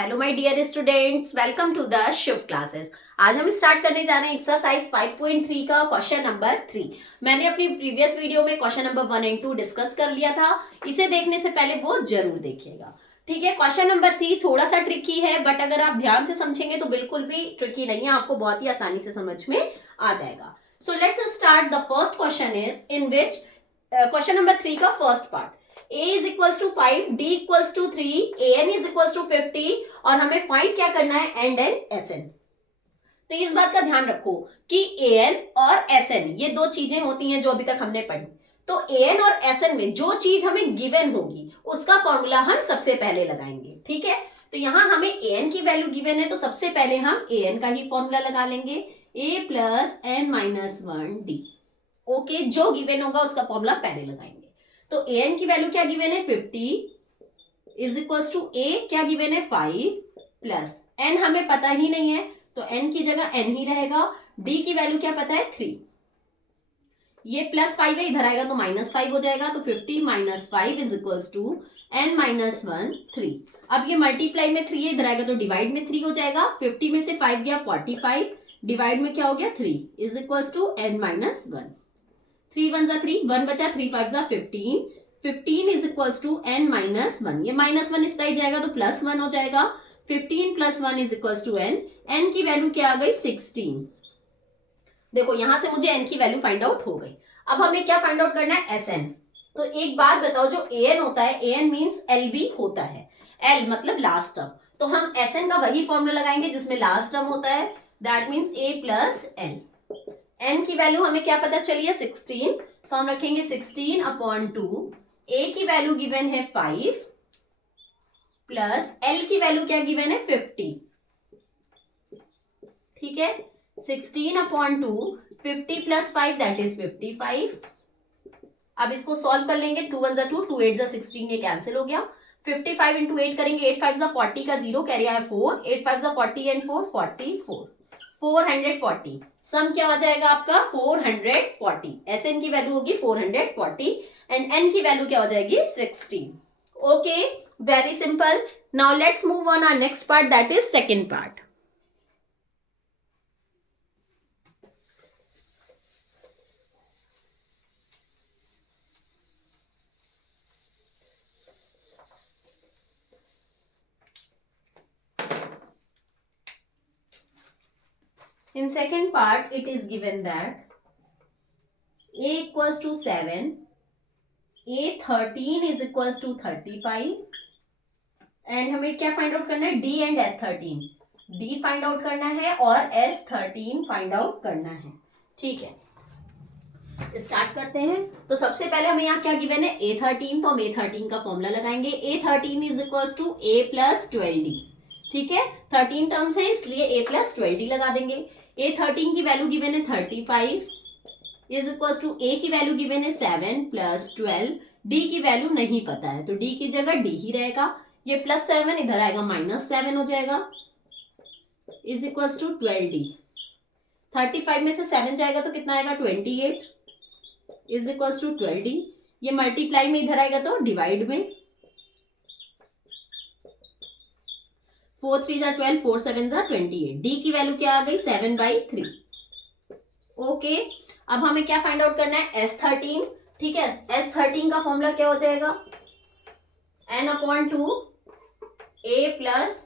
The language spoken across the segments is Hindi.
Hello my dear students, welcome to the Shubh classes. आज हम स्टार्ट करने जा रहे हैं एक्सरसाइज 5.3 का क्वेश्चन नंबर 3। मैंने अपनी प्रीवियस वीडियो में क्वेश्चन नंबर 1 एंड 2 डिस्कस कर लिया था। इसे देखने से पहले वो जरूर देखिएगा। ठीक है, क्वेश्चन नंबर 3 थोड़ा सा ट्रिकी है, बट अगर आप ध्यान से समझेंगे तो बिल्कुल भी ट्रिकी नहीं है, आपको बहुत ही आसानी से समझ में आ जाएगा। So let's start. The first question is in which question number 3 का first part, a is equals to 5, d equals to 3, an is equals to 50 और हमें फाइंड क्या करना है, एंड एन एस एन। तो इस बात का ध्यान रखो कि ए एन और एस एन ये दो चीजें होती हैं जो अभी तक हमने पढ़ी। तो ए एन और एस एन में जो चीज हमें गिवन होगी उसका फॉर्मूला हम सबसे पहले लगाएंगे। ठीक है, तो यहां हमें ए एन की वैल्यू गिवन है तो सबसे पहले हम ए एन का ही फॉर्मूला लगा लेंगे, A plus N minus 1 D. Okay, जो गिवन होगा उसका फॉर्मूला पहले लगाएंगे। तो ए एन की वैल्यू क्या गिवन है, 50 इज इक्वल्स टू ए क्या गिवन है, 5 प्लस एन हमें पता ही नहीं है तो एन की जगह एन ही रहेगा। डी की वैल्यू क्या पता है, 3। ये प्लस 5 है, इधर आएगा तो माइनस 5 हो जाएगा। तो 50 minus 5 is equals to n minus 1 3। अब ये मल्टीप्लाई में 3 है, इधर आएगा तो डिवाइड में 3 हो जाएगा। 50 में से 5 गया 45, डिवाइड में क्या हो गया 3 is equals to n minus 1। 3 1 जा 3, 1 बचा, 3 5 जा 15, 15 is equals to n minus 1। ये माइनस 1 इस साइड जाएगा तो प्लस 1 हो जाएगा। 15 plus 1 is equals to n. N की वैल्यू क्या आ गई, 16। देखो यहां से मुझे एन की वैल्यू फाइंड आउट हो गई। अब हमें क्या फाइंड आउट करना है, एस एन। तो एक बात बताओ, जो ए एन होता है, A N means L B होता है, एल मतलब लास्ट टर्म। तो हम एस एन का वही फॉर्मूला लगाएंगे जिसमें लास्ट टर्म होता है, that means a plus n. N की वैल्यू हमें क्या पता चली है, 16, तो हम रखेंगे 16 अपॉन 2। ए की वैल्यू गिवन है 5 प्लस एल की वैल्यू क्या गिवन है, 50। ठीक है, 16 अपॉन 2, 50 प्लस 5 दैट इज 55। अब इसको सॉल्व कर लेंगे, 2 1 जा 2, 2 8 जा 16, ये कैंसिल हो गया। 55 इंटू 8 करेंगे, 8 5 जा 40 का 0 कैरी आया 4, 8 5 जा 40 एंड 4 44, 440। सम क्या हो जाएगा आपका, 440। एस एन की वैल्यू होगी 440 एंड एन की वैल्यू क्या हो जाएगी, 16। Okay, very simple. Now let's move on our next part, that is second part. In second part, it is given that a equals to 7, a 13 is equals to 35 and हमें क्या फाइंड आउट करना है, d and s13। d find out करना है और s13 फाइंड आउट करना है। ठीक है, स्टार्ट करते हैं। तो सबसे पहले हमें यहाँ क्या गिवन है, a13, तो हम a13 का फॉर्मूला लगाएंगे। a13 is equals to a plus 12d। ठीक है, 13 टर्म्स है इसलिए a प्लस 12d लगा देंगे। a13 की वैल्यू गिवन है 35 इज इक्वल्स टू a की वैल्यू गिवन है 7 प्लस 12, d की वैल्यू नहीं पता है तो d की जगह d ही रहेगा। ये प्लस 7 इधर आएगा माइनस 7 हो जाएगा, इज इक्वल्स टू 12d। 35 में से 7 जाएगा तो कितना आएगा, 28 इज इक्वल्स टू 12d। ये मल्टीप्लाई में इधर आएगा तो डिवाइड में, 4 3 जा 12, 4 7 जा 28। d की वैल्यू क्या आ गई, 7/3। ओके, अब हमें क्या फाइंड आउट करना है, s13। ठीक है, s13 का फॉर्मूला क्या हो जाएगा, n upon 2 a plus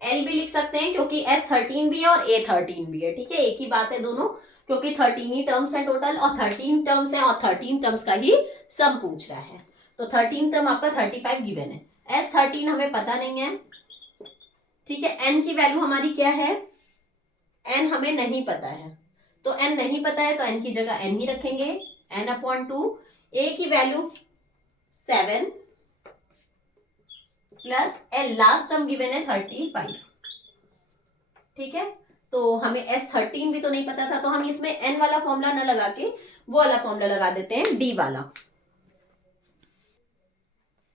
l भी लिख सकते हैं क्योंकि s13 भी है और a13 भी है। ठीक है, एक ही बात है दोनों, क्योंकि 13 ही टर्म्स हैं टोटल और 13 टर्म्स हैं और 13 टर्म्स का ही सम पूछ रहा है। तो 13 टर्म आपका 35 गिवन है, s13 हमें पता नहीं है। ठीक है, n की वैल्यू हमारी क्या है, n हमें नहीं पता है, तो n नहीं पता है तो n की जगह n ही रखेंगे, n अपॉन 2। a की value 7 plus l, last term given है 35। ठीक है, तो हमें s13 भी तो नहीं पता था तो हम इसमें n वाला फॉर्मूला न लगा के वो वाला फॉर्मूला लगा देते हैं, d वाला।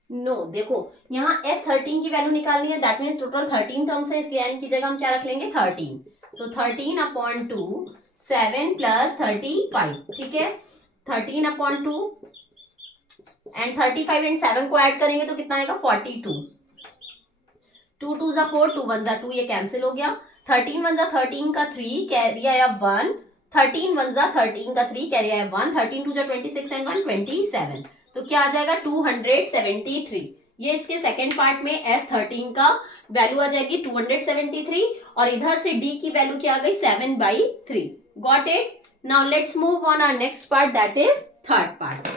नो देखो यहाँ s13 की वैल्यू निकालनी है, दैट मीन्स टोटल 13 टर्म्स है इसलिए n की जगह हम क्या रख लेंगे, 13। तो 13 अपॉन 2, 7 प्लस 35। ठीक है, 13 अपॉन 2 एंड 35 एंड 7 को ऐड करेंगे तो कितना आएगा, 42। 2 2 जा 4, 2 1 जा 2, ये कैंसिल हो गया। 13 1 जा 13 का 3, कैरी आया 1। 13 1 जा 13 का 3, कैरी आया 1। 13 2 जा 26 एंड 1 27। तो क्या आ जाएगा 273। ये इसके सेकेंड पार्ट में S13 का वैल्यू आ जाएगी 273 और इधर से D की वैल्यू क्या आ गई 7/3। Got it? Now let's move on our next part, that is third part.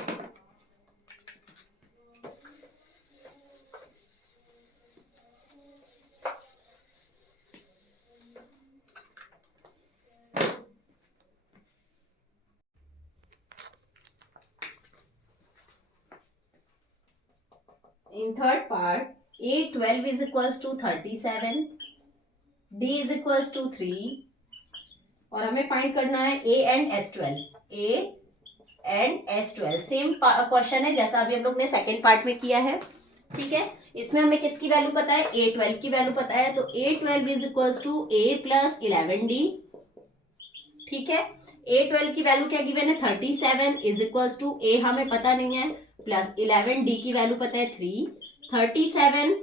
In third part, A12 is equals to 37, D is equals to 3 और हमें फाइंड करना है A and S12। A and S12 same question है जैसा अभी हम लोग ने सेकेंड पार्ट में किया है। ठीक है, इसमें हमें किसकी वैल्यू पता है? A12 की वैल्यू पता है। तो A12 is equals to A plus 11D। ठीक है, A12 की वैल्यू क्या गिवन है 37 इज इक्वल्स टू A हमें पता नहीं है, प्लस 11D की वैल्यू पता है 3। 37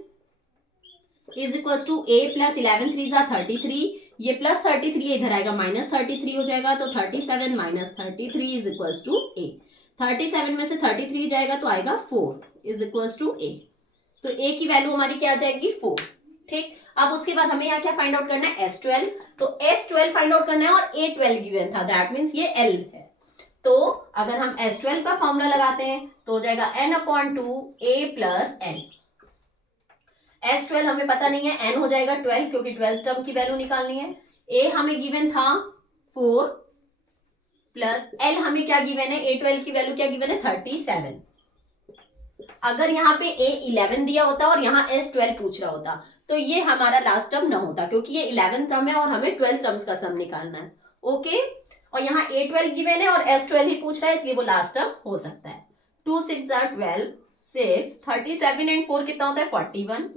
is equals to A plus 11 3 जा 33। ये प्लस 33 इधर आएगा माइनस 33 हो जाएगा। तो 37 minus 33 is equals to A। 37 में से 33 जाएगा तो आएगा 4 इज इक्वल्स टू A। तो A की वैल्यू हमारी क्या आ जाएगी 4। ठीक, अब उसके बाद हमें यहाँ क्या फाइंड आउट करना है? S12। तो S12 फाइंड आउट करना है और A12 गिवन था, दैट मीन्स ये L है। तो अगर हम S12 का फॉर्मूला लगाते हैं तो हो जाएगा n/2 A plus N। S12 हमें पता नहीं है, N हो जाएगा 12 क्योंकि 12 टर्म की वैल्यू निकालनी है। A हमें गिवन था 4 प्लस L हमें क्या गिवन है? A12 की वैल्यू क्या गिवन है 37। अगर यहाँ पे A 11 दिया होता और यहाँ S12 पूछ रहा होता तो ये हमारा लास्ट टर्म ना होता क्योंकि ये 11 टर्म है और हमें 12 टर्म्स का सम निकालना है। ओके, और यहाँ A12 गिवन है और S12 ही पूछ रहा है इसलिए वो लास्ट टर्म हो सकता है। 2 6 are 12, 6 37 एंड 4 कितना होता है 41।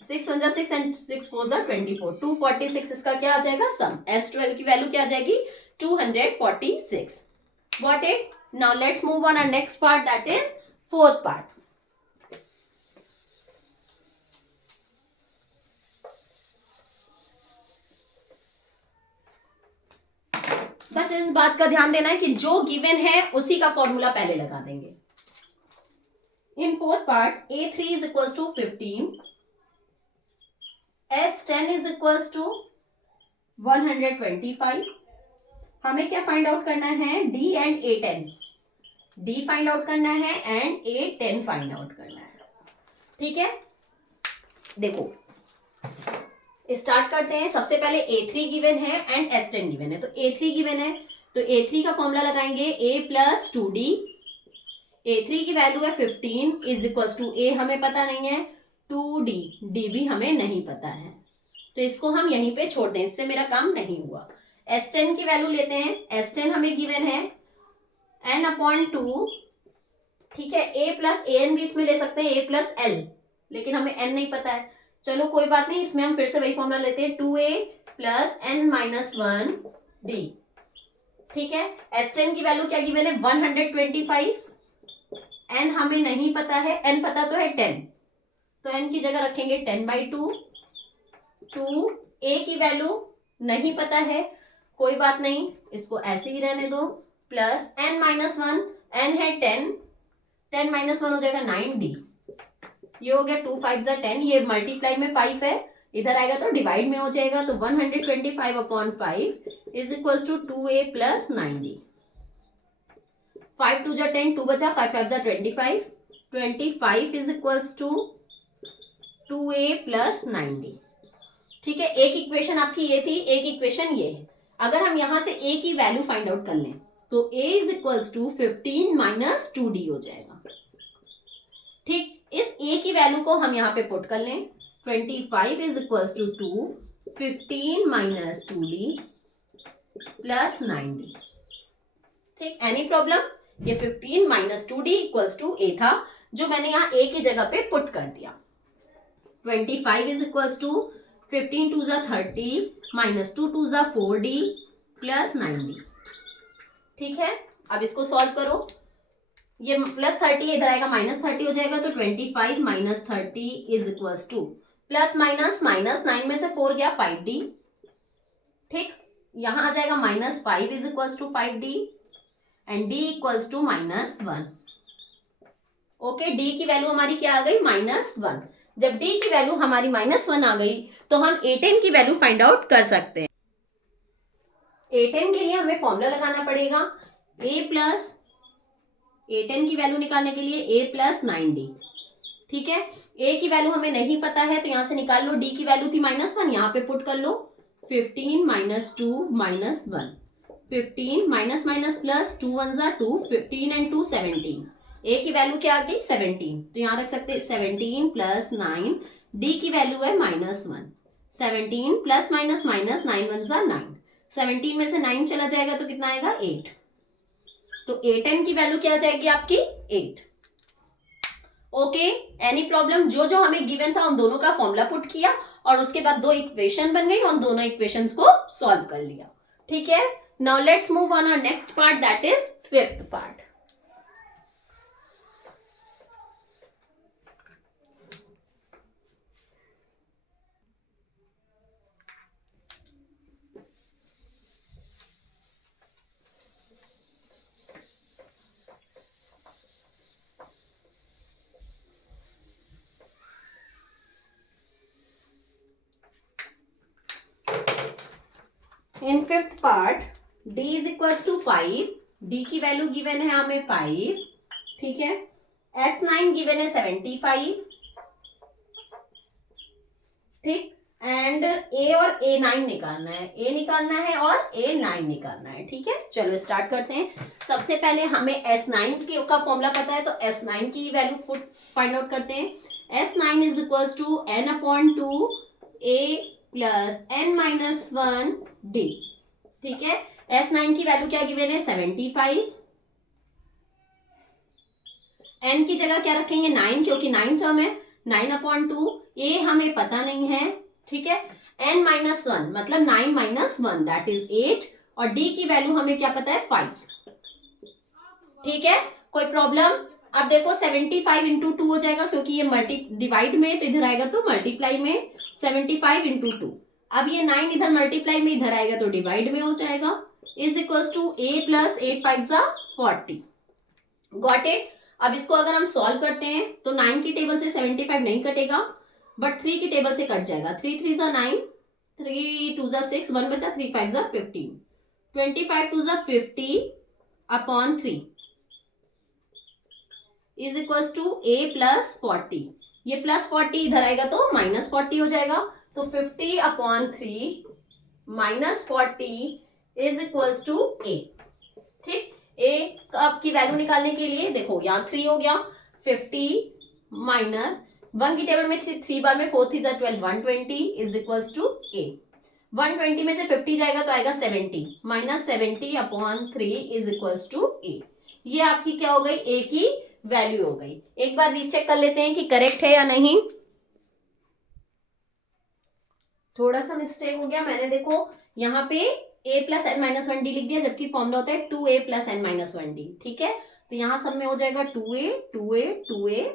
6 1 जा 6 एंड 6 4 जा 24। 246 इसका क्या आ जाएगा सम। S12 की वैल्यू क्या आ जाएगी 246। Got it? Now let's move on our next part, that is fourth part. बस इस बात का ध्यान देना है कि जो गिवन है उसी का फॉर्मूला पहले लगा देंगे। In fourth part A3 is equals to 15, S10 is equals to 125। हमें क्या फाइंड आउट करना है? D and A10। D find out करना है एंड A10 फाइंड आउट करना है। ठीक है, देखो स्टार्ट करते हैं। सबसे पहले A3 गिवन है एंड S10 गिवन है। तो A3 गिवन है तो A3 का फॉर्मूला लगाएंगे A प्लस 2D। A3 की वैल्यू है 15 इज इक्वल्स टू A हमें पता नहीं है 2D, D भी हमें नहीं पता है तो इसको हम यहीं पे छोड़ दें, इससे मेरा काम नहीं हुआ। S10 की वैल्यू लेते हैं। S10 हमें गिवन है n/2। ठीक है, A प्लस AN भी इसमें ले सकते हैं, A प्लस L, लेकिन हमें N नहीं पता है। चलो कोई बात नहीं, इसमें हम फिर से वही फॉर्मूला लेते हैं 2A प्लस n-1D। ठीक है, S10 की वैल्यू क्या गिवन है 125। N हमें नहीं पता है, N पता तो है 10, तो N की जगह रखेंगे 10/2। 2A की वैल्यू नहीं पता है, कोई बात नहीं, इसको ऐसे ही रहने दो, प्लस n-1, N है 10, 10-1 हो जाएगा 9D। ये हो गया 2 5 जा 10, ये मल्टीप्लाई में 5 है, इधर आएगा तो डिवाइड में हो जाएगा। तो 125/5 is equals to 2A plus 9D। 5 2 जा 10, 2 बचा, 5 5 जा 25, 25 is equals to 2A plus 9D। ठीक है, एक इक्वेशन आपकी ये थी, एक इक्वेशन ये है। अगर हम यहां से A की वैल्यू फाइंड आउट कर लें तो A is equals to 15 minus 2D हो जाएगा। ठीक, इस A की वैल्यू को हम यहाँ पे पुट कर लें। 25 is equals to 2, 15 minus 2D plus 9D। ठीक, एनी प्रॉब्लम? ये 15 minus 2D equals to A था जो मैंने यहाँ A की जगह पे पुट कर दिया। 25 इज इक्वल्स टू 15 2 जा 30 माइनस 2 2 जा 4D प्लस 9D। ठीक है, अब इसको सॉल्व करो। ये प्लस 30 इधर आएगा माइनस 30 हो जाएगा, तो 25 minus 30 is equals two plus minus minus 9 में से 4 गया 5d। ठीक, यहां आ जाएगा minus 5 is equals to 5d and d equals to -1। Okay, d की वैल्यू हमारी क्या आ गई -1। जब d की वैल्यू हमारी -1 आ गई तो हम A10 की वैल्यू फाइंड आउट कर सकते हैं। A10 के लिए हमें फॉर्मूला लगाना पड़ेगा A10 की वैल्यू निकालने के लिए a प्लस 9d। ठीक है, a की वैल्यू हमें नहीं पता है तो यहां से निकाल लो, d की वैल्यू थी -1, यहां पे पुट कर लो 15 minus 2 minus 1, 15 minus minus plus 2 1 जा 2, 15 एंड 2 17। a की वैल्यू क्या आ गई 17, तो यहां रख सकते 17 प्लस 9, d की वैल्यू है -1, 17 प्लस माइनस माइनस 9 1 जा 9, 17 में से 9 चला जाएगा तो कितना आएगा 8, तो A10 की वैल्यू क्या आ जाएगी आपकी 8। Okay, any problem? जो जो हमें गिवन था उन दोनों का फॉर्मूला पुट किया और उसके बाद दो इक्वेशन बन गई, उन दोनों इक्वेशंस को सॉल्व कर लिया। ठीक है, now let's move on our next part, that is fifth part. In fifth part d is equals to 5, d की वैल्यू गिवन है हमें 5। ठीक है, S9 गिवन है 75। ठीक, एंड a और A9 निकालना है, a निकालना है और A9 निकालना है। ठीक है, चलो स्टार्ट करते हैं। सबसे पहले हमें S9 का फॉर्मूला पता है, तो S9 की वैल्यू पुट फाइंड आउट करते हैं। S9 is equals to n/2 a plus n-1d। ठीक है, S9 की वैल्यू क्या गिवन है 75, n की जगह क्या रखेंगे 9, क्योंकि 9 टर्म है, 9/2, a हमें पता नहीं है। ठीक है, n-1 मतलब 9 - 1 दैट इज 8, और d की वैल्यू हमें क्या पता है 5। ठीक है, कोई प्रॉब्लम? अब देखो 75 इंटू 2 हो जाएगा, क्योंकि ये मल्टी डिवाइड में, तो इधर आएगा तो मल्टीप्लाई में 75 इंटू 2। अब ये 9 इधर मल्टीप्लाई में, इधर आएगा तो डिवाइड में हो जाएगा, is equals to a plus 8 5 40। Got it? अब इसको अगर हम सॉल्व करते हैं तो 9 की टेबल से 75 नहीं कटेगा, बट 3 की टेबल से कट जाएगा। 3 3 जा 9, 3 2 जा 6, 1 बचा, 3 5 जा 15, 25 2 जा 50 upon 3 is equals to a plus 40। ये प्लस 40 इधर आएगा तो माइनस 40 हो जाएगा, तो 50 upon 3 minus 40 is equals to a। ठीक, a की वैल्यू निकालने के लिए देखो यहाँ 3 हो गया, 50 माइनस 1 की टेबल में 3 बार में 4 3 जा 12, 120 इज इक्वल्स टू a। 120 में से 50 जाएगा तो आएगा 70, minus 70 upon 3 is equals to a। ये आपकी क्या हो गई, a की वैल्यू हो गई। एक बार रीचेक कर लेते हैं कि करेक्ट है या नहीं। थोड़ा सा मिस्टेक हो गया, मैंने देखो यहाँ पे a प्लस n-1d लिख दिया, जबकि फॉर्मूला होता है 2a प्लस n-1d। ठीक है, तो यहाँ सब में हो जाएगा 2a 2a 2a,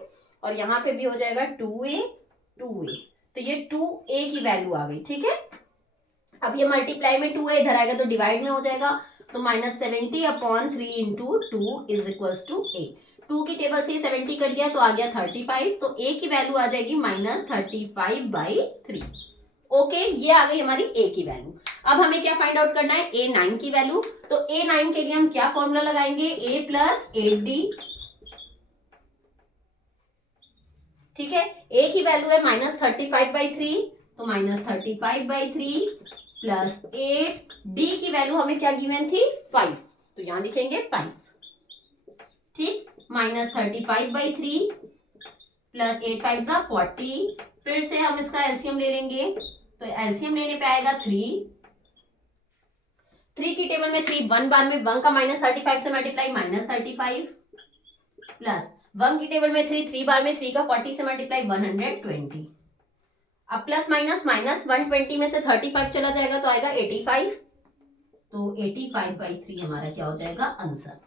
और यहाँ पे भी हो जाएगा 2a 2a, तो ये 2a की वैल्यू आ गई। ठीक है, अब ये मल्टीप्लाई में 2a इधर आएगा तो डिवाइड में हो जाएगा, तो -70 upon 3 into 2 is equals to a। 2 की टेबल से 70 कट गया तो आ गया 35, तो a की वैल्यू आ जाएगी -35/3। ओके, ये आ गई हमारी a की वैल्यू। अब हमें क्या फाइंड आउट करना है, A9 की वैल्यू। तो A9 के लिए हम क्या फॉर्मूला लगाएंगे, a प्लस 8d। ठीक है, a की वैल्यू है -35/3, तो -35/3 प्लस 8, d की वैल्यू हमें क्या गिवन थी 5, तो यहां लिखेंगे 5। ठीक, -35/3 प्लस 8 5 जा 40, फिर से हम इसका एलसीएम ले लेंगे, तो एलसीएम लेने पे आएगा 3 की टेबल में 3 1 बार में 1 का -35 से मल्टीप्लाई -35, प्लस 1 की टेबल में 3 बार में 3 का 40 से मल्टीप्लाई 120। अब प्लस माइनस माइनस 120 में से 35 चला जाएगा तो आएगा 85, तो 85/3 हमारा क्या हो जाएगा आंसर।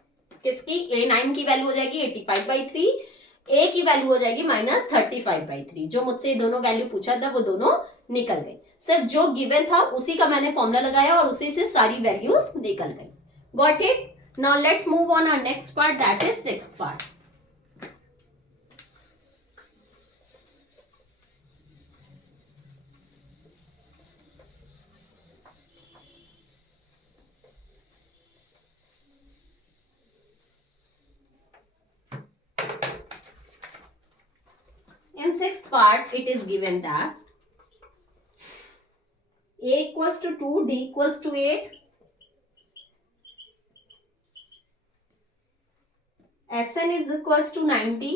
किसकी, A9 की वैल्यू हो जाएगी 85/3, A की वैल्यू हो जाएगी -35/3। जो मुझसे दोनों वैल्यू पूछा था वो दोनों निकल गई। सिर्फ जो गिवन था उसी का मैंने फॉर्मूला लगाया और उसी से सारी वैल्यूज निकल गई। Got it? Now let's move on our next part, that is sixth part. In sixth part, it is given that A equals to 2, D equals to 8, Sn is equals to 90,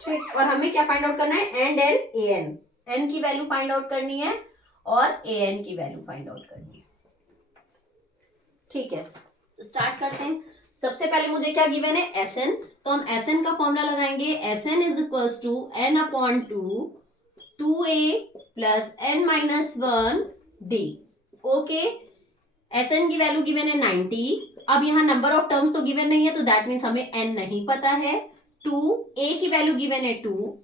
ठीक। और हमें क्या फाइंड आउट करना है, and n a n, n की वैल्यू फाइंड आउट करनी है और ए एन की वैल्यू फाइंड आउट करनी है, ठीक है। तो स्टार्ट करते हैं। सबसे पहले मुझे क्या गिवन है, एस एन, तो हम एस एन का फॉर्मूला लगाएंगे। S n is equals to n upon 2a plus n minus 1 d। Okay, S n की वैल्यू गिवन है 90। अब यहाँ नंबर ऑफ टर्म्स तो गिवन नहीं है, तो दैट मीन्स हमें n नहीं पता है। 2a की वैल्यू गिवन है 2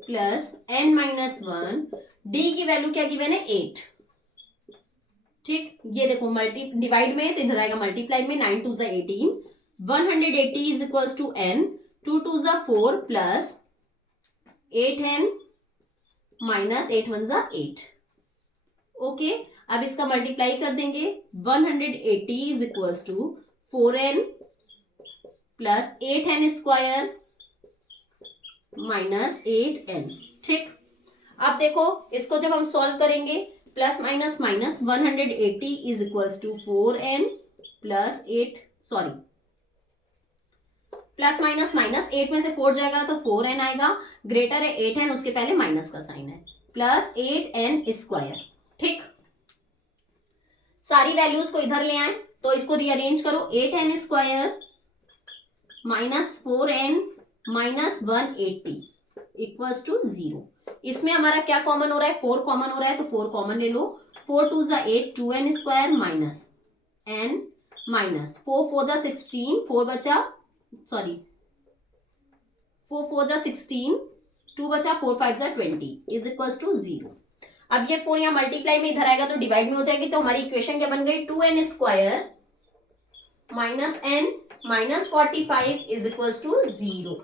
प्लस n माइनस 1, d की वैल्यू क्या गिवन है 8, ठीक। ये देखो मल्टी डिवाइड में, तो इधर आएगा मल्टीप्लाई में, 9 2 18, 180 is equals to n, 2 2 4 plus 8n minus 8 1 8। Okay, अब इसका मल्टीप्लाई कर देंगे। 180 is equals to 4n plus 8n square minus 8n, ठीक। अब देखो इसको जब हम सॉल्व करेंगे, plus minus minus 180 is equals to 4n plus 8, sorry plus minus minus 8 में से 4 जाएगा तो 4n आएगा, ग्रेटर है 8n, उसके पहले माइनस का साइन है, प्लस 8n स्क्वायर, ठीक। सारी वैल्यूज को इधर ले आए तो इसको रीअरेंज करो, 8n square minus 4n minus 180 equals to 0। इसमें हमारा क्या कॉमन हो रहा है, 4 कॉमन हो रहा है, तो 4 कॉमन ले लो। 4 2 8, 2n square minus n minus 4 4 16, 4 बचा, सॉरी 4 4 16, 2 बचा, 4 5 20 इज इक्वल्स टू 0। अब ये 4 यहाँ मल्टीप्लाई में इधर आएगा तो डिवाइड में हो जाएगी, तो हमारी इक्वेशन क्या बन गई, 2n square minus n minus 45 is equals to 0।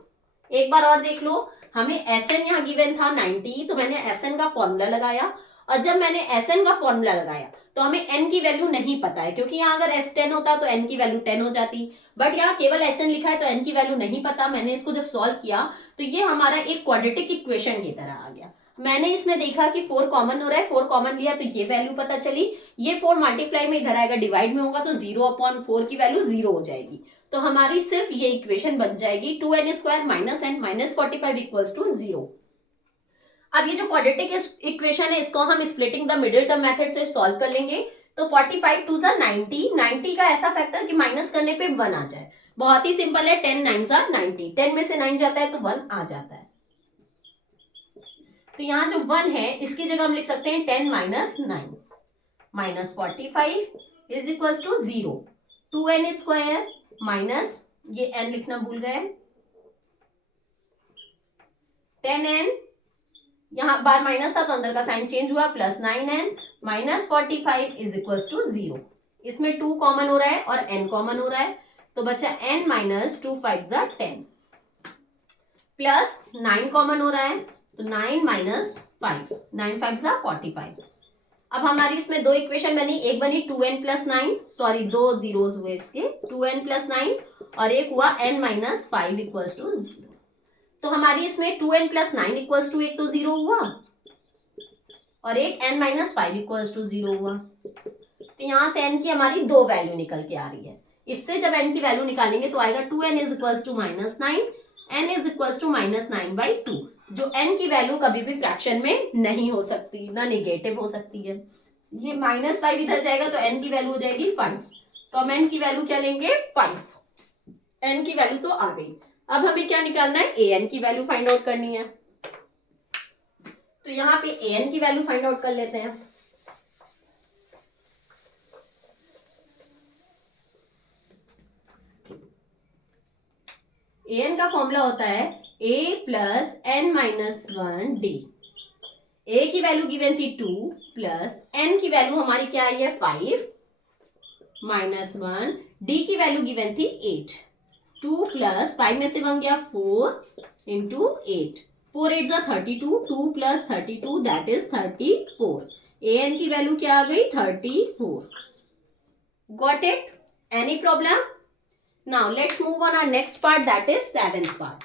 एक बार और देख लो, हमें Sn यहाँ गिवन था 90, तो मैंने Sn का फॉर्मूला लगाया, और जब मैंने Sn का फॉर्मूला लगाया तो हमें n की वैल्यू नहीं पता है, क्योंकि यहाँ अगर S10 होता तो n की वैल्यू 10 हो जाती, बट यहाँ केवल Sn लिखा है तो n की वैल्यू नहीं पता। मैंने इसको जब सॉल्व किया तो ये हमारा एक क्वाड्रेटिक इक्वेशन की तरह आ गया। मैंने इसमें देखा कि 4 कॉमन हो रहा है, 4 कॉमन लिया तो ये वैल्यू पता चली, ये 4 मल्टीप्लाई में इधर आएगा, डिवाइड में होगा तो 0/4 की वैल्यू 0 हो जाएगी, तो हमारी सिर्फ ये इक्वेशन बन जाएगी 2n square minus n minus 45 equals to 0। अब ये जो क्वाड्रेटिक इक्वेशन है इसको हम splitting the middle term method से सॉल्व कर लेंगे। तो 45 2 90, 90 का ऐसा फैक्टर कि माइनस करने पे 1 आ जाए, बहुत ही सिंपल है, 10 9 90, 10 में से 9 जाता है तो 1 आ जाता है। तो यहाँ जो 1 है इसकी जगह हम लिख सकते हैं 10 minus 9 minus 45 is equal to 0, 2n square minus, ये n लिखना भूल गए, 10n, यहाँ बार माइनस था तो अंदर का साइन चेंज हुआ, plus 9n minus 45 is equal to 0। इसमें 2 कॉमन हो रहा है और n कॉमन हो रहा है, तो बचा n माइनस 2 5 10 प्लस 9 कॉमन हो रहा है, तो 9 माइनस 5, 9 5 45। अब हमारी इसमें दो इक्वेशन बनी, एक बनी 2n प्लस 9, सॉरी 2 जीरोस हुए इसके, 2n प्लस 9 और एक हुआ n माइनस 5 इक्वल्स टू 0। तो हमारी इसमें 2n प्लस 9 इक्वल्स टू, एक तो 0 हुआ और एक n माइनस 5 इक्वल्स टू 0 हुआ। तो यहाँ से n की हमारी दो वैल्यू निकल के आ रही है। इससे जब n की वैल्यू निकालेंगे तो आएगा 2n is equals to minus 9, n is equals to minus 9/2, जो n की वैल्यू कभी भी फ्रैक्शन में नहीं हो सकती, ना निगेटिव हो सकती है। ये माइनस 5 इधर जाएगा तो n की वैल्यू हो जाएगी 5, तो हम n की वैल्यू क्या लेंगे 5, n की वैल्यू तो आ गई। अब हमें क्या निकालना है, an की वैल्यू फाइंड आउट करनी है। तो यहाँ पे an की वैल्यू फाइंड आउट कर लेते हैं। ए एन का फॉर्मूला होता है A plus N minus one D. A की वैल्यू गिवन थी 2 प्लस एन की वैल्यू हमारी क्या आई है 5 माइनस 1, डी की वैल्यू गिवन थी 8। 2 प्लस 5 में से बन गया 4 इंटू 8, 4 8 जा 32, 2 plus 32 that is 34। A N की वैल्यू क्या आ गई 34। Got it? Any problem? Now let's move on our next part that is 7th part.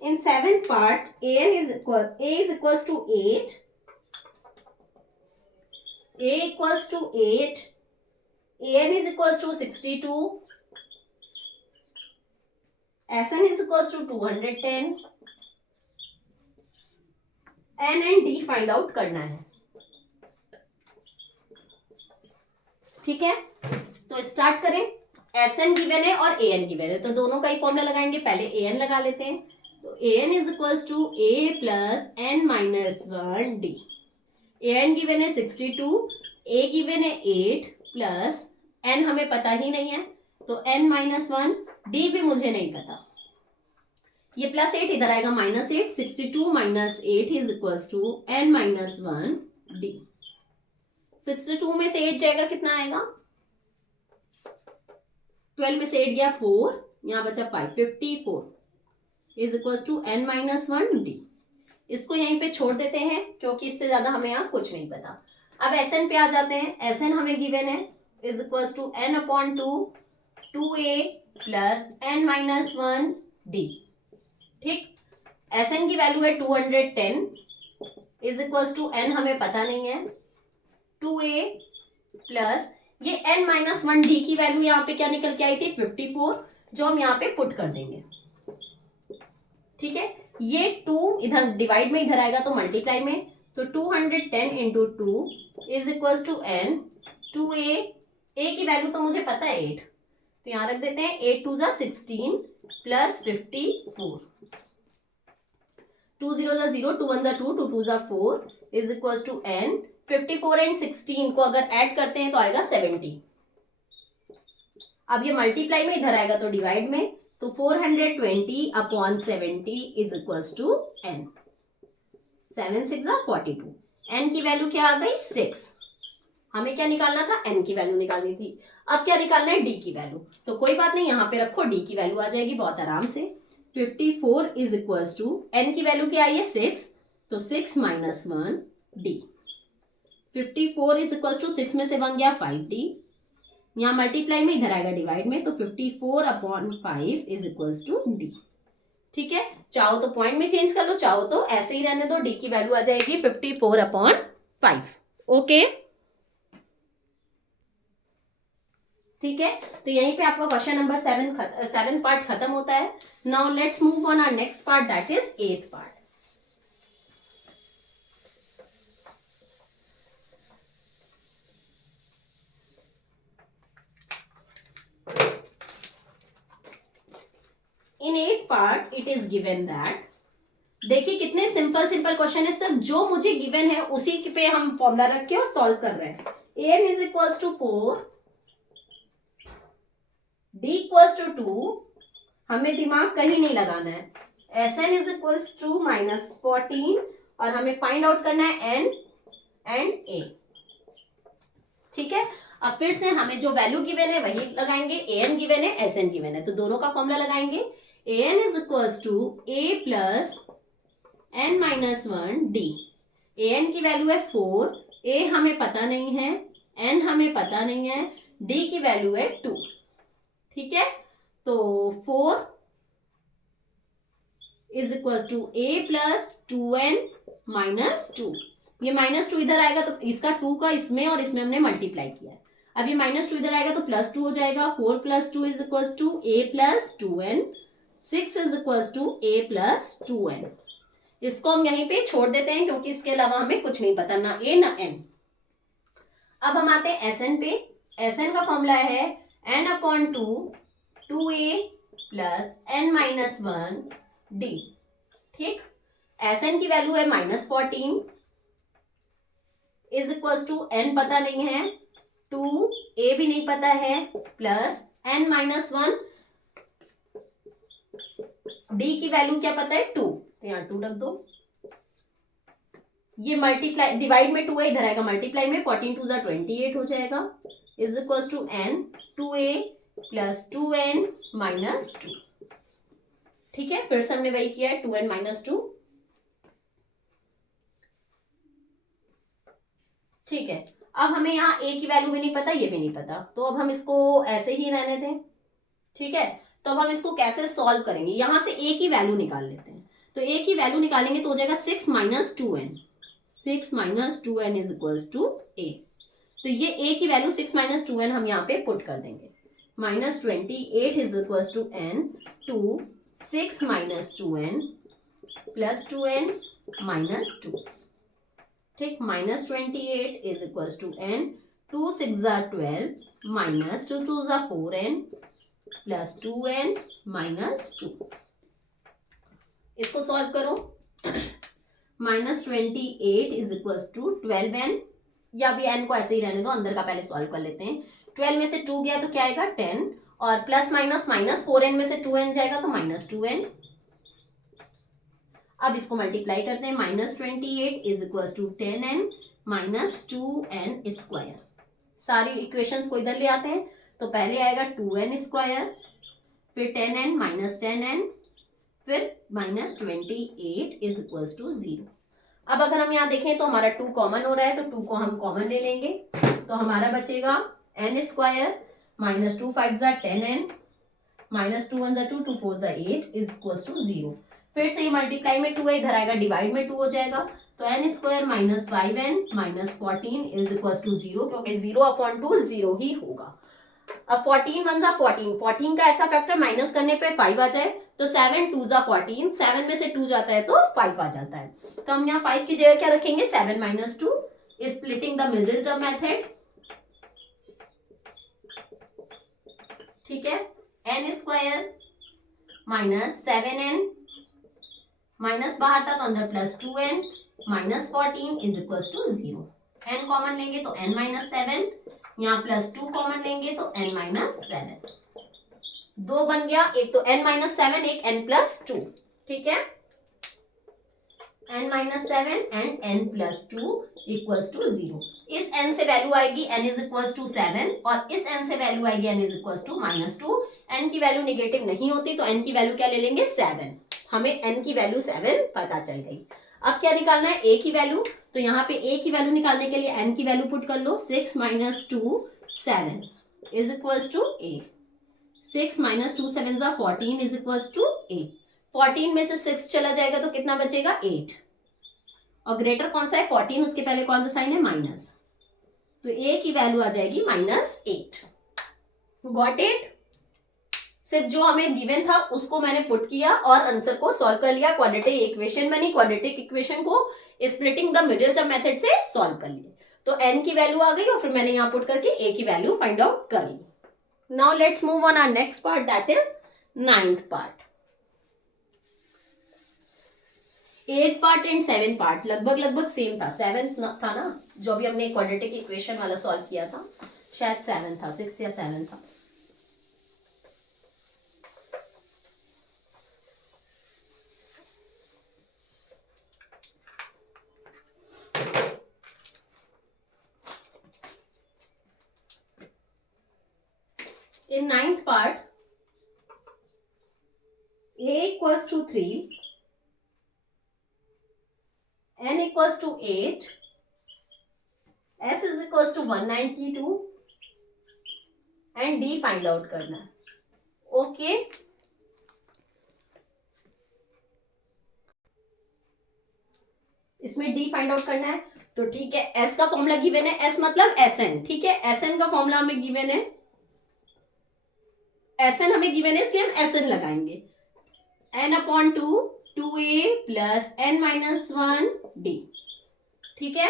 In 7th part, a is equals to 8. A equals to 8. an is equals to 62. sn is equals to 210. n and d find out करना है। ठीक है, तो स्टार्ट करें। sn गिवन है और an गिवन है, तो दोनों का ही फॉर्मूला लगाएंगे। पहले an लगा लेते हैं, तो an is equals to a plus N minus one d. an given है 62, a गिवन है 8 प्लस n हमें पता ही नहीं है, तो n माइनस वन, d भी मुझे नहीं पता। ये प्लस 8 इधर आएगा minus 8, 62 minus 8 is equals to n minus one d. 62 में से 8 जाएगा, कितना आएगा 12 में से 8 गया 4, यहाँ बचा 5, 54 is equals to n minus one d. इसको यहीं पे छोड़ देते हैं क्योंकि इससे ज्यादा हमें यहाँ कुछ नहीं पता। अब Sn पे आ जाते हैं। Sn हमें गिवन है is equals to n upon 2 2a plus n minus one d. ठीक, Sn की वैल्यू है 210 इज इक्वल्स टू n हमें पता नहीं है 2a प्लस ये n माइनस वन डी की वैल्यू यहाँ पे क्या निकल के आई थी 54, जो हम यहाँ पे पुट कर देंगे। ठीक है, ये 2 इधर डिवाइड में इधर आएगा तो मल्टीप्लाई में, तो 210 into 2 is equals to n 2a। a की वैल्यू तो मुझे पता है 8, तो यहां रख देते हैं 8 2 जा 16 प्लस 54, 2 0 जा 0, 2 1 जा 2, 2 2 जा 4 is equals to n। 54 and 16 को अगर ऐड करते हैं तो आएगा 70। अब ये मल्टीप्लाई में इधर आएगा तो डिवाइड में, तो 420 upon 70 is equals to n। 7 6 जा 42, n की वैल्यू क्या आ गई 6। हमें क्या निकालना था, n की वैल्यू निकालनी थी। अब क्या निकालना है, d की वैल्यू। तो कोई बात नहीं, यहाँ पे रखो, d की वैल्यू आ जाएगी बहुत आराम से। 54 इज इक्वल्स टू n की वैल्यू क्या आई है 6, तो 6 minus one d। 54 is equals to 6 में से बन गया 5d, यहाँ मल्टीप्लाई में इधर आएगा डिवाइड में, तो 54 upon 5 is equals to d. ठीक है, चाहो तो पॉइंट में चेंज कर लो, चाहो तो ऐसे ही रहने दो, डी की वैल्यू आ जाएगी 54 अपॉन 5। ओके, ठीक है, तो यहीं पे आपका क्वेश्चन नंबर 7 पार्ट खत्म होता है। Now let's move on our next part that is 8th part. In 8th part it is given that, देखिए कितने सिंपल क्वेश्चन है, सिर्फ जो मुझे गिवन है उसी पे हम फॉर्मूला रख के और सॉल्व कर रहे हैं। an is equals to 4, d equals to 2, हमें दिमाग कहीं नहीं लगाना है। sn is equals to minus 14 और हमें फाइंड आउट करना है n एंड a। ठीक है, अब फिर से हमें जो वैल्यू गिवन है वही लगाएंगे। an गिवन है, sn गिवन है, तो दोनों का फॉर्मूला लगाएंगे। an is equals to a plus n minus one d. an की वैल्यू है 4, a हमें पता नहीं है, n हमें पता नहीं है, d की वैल्यू है 2। ठीक है, तो 4 is equals to a plus 2n minus 2। ये माइनस 2 इधर आएगा तो इसका 2 का इसमें और इसमें हमने मल्टीप्लाई किया है। अब ये माइनस 2 इधर आएगा तो प्लस 2 हो जाएगा। 4 plus 2 is equals to a plus 2n। 6 is equals to a plus 2n। इसको हम यहीं पे छोड़ देते हैं क्योंकि इसके अलावा हमें कुछ नहीं पता, ना a ना n। अब हम आते हैं एस एन पे। एस एन का फॉर्मूला है n/2 2a plus n-1 d। ठीक, एस एन की वैल्यू है -14 इज इक्वल टू n पता नहीं है, 2a भी नहीं पता है, प्लस n-1 d की वैल्यू क्या पता है 2, तो यहाँ 2 रख दो। ये मल्टीप्लाई डिवाइड में 2 है, इधर आएगा मल्टीप्लाई में, 14 2 = 28 हो जाएगा is equal to n 2a plus 2n minus 2। ठीक है, फिर से हमने वही किया है 2n माइनस 2। ठीक है, अब हमें यहाँ a की वैल्यू भी नहीं पता, ये भी नहीं पता, तो अब हम इसको ऐसे ही रहने दें। ठीक है, तो अब हम इसको कैसे सॉल्व करेंगे, यहां से a की वैल्यू निकाल लेते हैं। तो a की वैल्यू निकालेंगे तो हो जाएगा 6 minus 2n, 6 minus 2n is equals to a। तो ये a की वैल्यू 6 माइनस 2n हम यहाँ पे पुट कर देंगे, -28 is equals to n two 6 minus 2n plus 2n minus 2। ठीक, -28 is equals to n 2 6 = 12 minus 2 2 = 4n plus 2n minus 2। इसको सॉल्व करो, -28 इज इक्वल टू 12n, या भी n को ऐसे ही रहने दो, अंदर का पहले सॉल्व कर लेते हैं। 12 में से 2 गया तो क्या आएगा 10, और प्लस माइनस माइनस 4n में से 2n जाएगा तो -2n। अब इसको मल्टीप्लाई करते हैं, -28 is equal to 10n minus 2n square. सारी इक्वेशंस को इधर ले आते हैं, तो पहले आएगा 2n स्क्वायर, फिर 10n माइनस 10n, फिर -28 इज इक्वल टू 0। अब अगर हम यहाँ देखें तो हमारा 2 कॉमन हो रहा है, तो 2 को हम कॉमन ले लेंगे, तो हमारा बचेगा n square -2 5 = 10n -2 1 = 2 2 4 = 8 is equal to 0। फिर से ये मल्टीप्लाई में 2 है, इधर आएगा डिवाइड में 2 हो जाएगा, तो n square -5n -14 is equal to 0, क्योंकि 0/2 0 ही होगा। अब 14 1 = 14, 14 का ऐसा फैक्टर माइनस करने पे 5 आ जाए, तो 7 2 = 14, 7 में से 2 जाता है तो 5 आ जाता है। तो हम यहाँ 5 की जगह क्या रखेंगे 7 - 2, splitting the middle term method. ठीक है, n स्क्वायर -7n माइनस बाहर था तो अंदर +2n -14 is equal to 0। n common लेंगे तो n-7, यहाँ +2 कॉमन लेंगे तो n-7, 2 बन गया, एक तो n-7 एक n+2। ठीक है, n-7 and n+2 equals to 0। इस n से वैल्यू आएगी n इज इक्वल्स टू 7, और इस n से वैल्यू आएगी n is equals to -2। n की वैल्यू नेगेटिव नहीं होती, तो n की वैल्यू क्या ले लेंगे 7। हमें n की वैल्यू 7 पता चल गई। अब क्या निकालना है a की वैल्यू, तो यहाँ पे a की वैल्यू निकालने के लिए n की वैल्यू पुट कर लो, 6 - 2 7 is equals to a। 6 - 2 7 = 14 is equals to a। 14 में से 6 चला जाएगा तो कितना बचेगा 8, और ग्रेटर कौन सा है 14, उसके पहले कौन सा साइन है माइनस, तो a की वैल्यू आ जाएगी -8। Got it. सिर्फ जो हमें गिवन था उसको मैंने पुट किया और आंसर को सॉल्व कर लिया, क्वाड्रेटिक इक्वेशन बनी, क्वाड्रेटिक इक्वेशन को splitting the middle term method से सॉल्व कर लिया, तो n की वैल्यू आ गई, और फिर मैंने यहाँ पुट करके a की वैल्यू फाइंड आउट कर ली। Now let's move on our next part, that is 9th part. 8 part and 7 part लगभग सेम था। 7 था ना जो भी हमने क्वाड्रेटिक इक्वेशन वाला सॉल्व किया था, शायद 7 था, 6 या 7 था। In 9th part, a equals to 3, n equals to 8, s is equals to 192 and d find out करना है। ओके, इसमें d फाइंड आउट करना है, तो ठीक है, s का फॉर्मूला गिवन है, s मतलब sn। ठीक है, sn का फॉर्मूला हमें गिवन है, sn हमें गिवन है, इसलिए हम sn लगाएंगे, n/2 2a plus n - 1 d। ठीक है,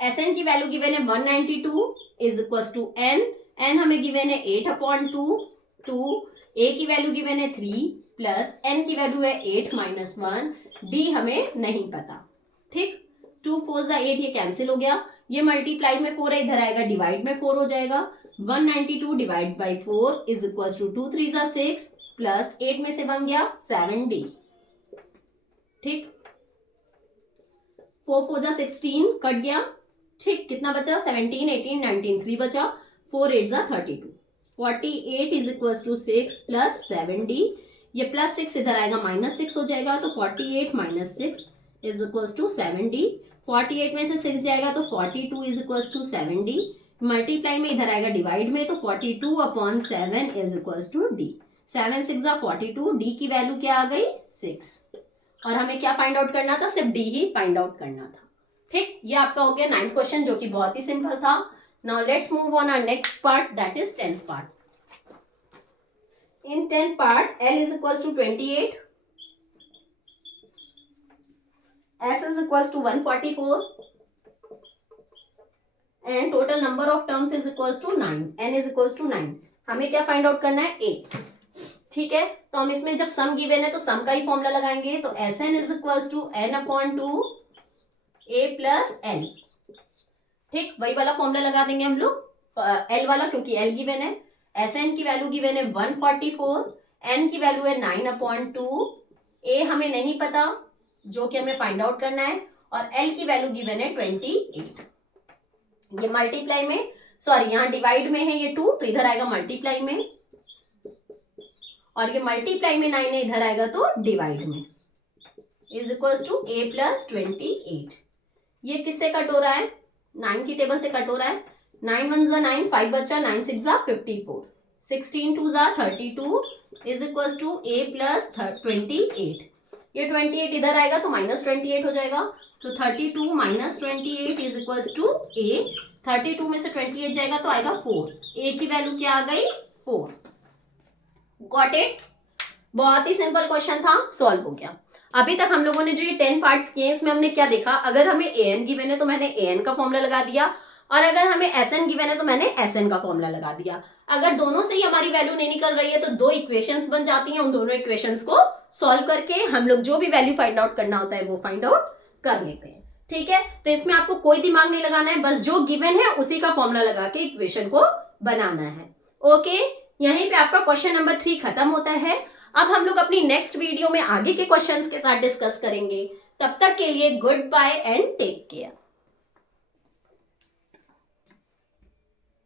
Sn की वैल्यू गिवन है 192 is equal to n, n हमें गिवन है 8/2, 2 a की वैल्यू गिवन है 3 प्लस n की वैल्यू है 8 - 1, d हमें नहीं पता। ठीक, 2 4 8 ये कैंसिल हो गया, ये मल्टीप्लाई में 4 है, इधर आएगा डिवाइड में 4 हो जाएगा। 192 divide by 4 is equal to 2 3 6 plus 8 में से बन गया 7d। ठीक, 4 4 16 कट गया। ठीक, कितना बचा 17 18 19 3 बचा, 4 8 32, 48 is equal to 6 plus 7d, ये प्लस 6 इधर आएगा -6 हो जाएगा, तो 48 - 6 इज इक्वल टू 7d। 48 में से 6 जाएगा तो 42 is equal to 7d, multiply में इधर आएगा डिवाइड में, तो 42/7 is equal to d। 7 6 42, d की वैल्यू क्या आ गई 6, और हमें क्या फाइंड आउट करना था, सिर्फ d ही फाइंड आउट करना था। ठीक, ये आपका हो गया 9th क्वेश्चन, जो कि बहुत ही सिंपल था। Now let's move on our next part, that is 10th part. In 10th part l is equal to 28, s is equal to 144 and total number of terms is equal to 9, n is equal to 9। हमें क्या फाइंड आउट करना है, a। ठीक है, तो हम इसमें जब सम गिवन है तो सम का ही फॉर्मूला लगाएंगे, तो Sn is equal to n/2 a plus n। ठीक, वही वाला फॉर्मूला लगा देंगे हम लोग, l वाला, क्योंकि l गिवन है। Sn की वैल्यू गिवन है 144, n की वैल्यू है 9/2, a हमें नहीं पता जो कि हमें फाइंड आउट करना है, और l की वैल्यू गिवन है 28। ये मल्टीप्लाई में, सॉरी यहाँ डिवाइड में है ये 2, तो इधर आएगा मल्टीप्लाई में, और ये मल्टीप्लाई में 9 है, इधर आएगा तो डिवाइड में, is equal to a plus 28। ये किससे कट हो रहा है, 9 की टेबल से कट हो रहा है। 9 1 9, 5 बचा, 9 6 54, 16 2 32 is equal to a plus 28। ये 28 इधर आएगा तो -28 हो जाएगा, तो 32 - 28 इज इक्वल टू a। 32 में से 28 जाएगा तो आएगा 4, a की वैल्यू क्या आ गई 4। गॉट इट, बहुत ही सिंपल क्वेश्चन था, सॉल्व हो गया। अभी तक हम लोगों ने जो ये 10 पार्ट्स किए, इसमें हमने क्या देखा, अगर हमें an गिवन है तो मैंने an का फॉर्मूला लगा दिया, और अगर हमें Sn गिवन है तो मैंने Sn का फॉर्मूला लगा दिया। अगर दोनों से ही हमारी वैल्यू नहीं निकल रही है तो 2 इक्वेशंस बन जाती हैं, उन दोनों इक्वेशंस को सॉल्व करके हम लोग जो भी वैल्यू फाइंड आउट करना होता है वो फाइंड आउट कर लेते हैं। ठीक है, तो इसमें आपको कोई दिमाग नहीं लगाना है, बस जो गिवन है उसी का फॉर्मूला लगा के इक्वेशन को बनाना है। ओके, यहीं पे आपका क्वेश्चन नंबर 3 खत्म होता है। अब हम लोग अपनी नेक्स्ट वीडियो में आगे के क्वेश्चंस के साथ डिस्कस करेंगे। तब तक के लिए goodbye and take care.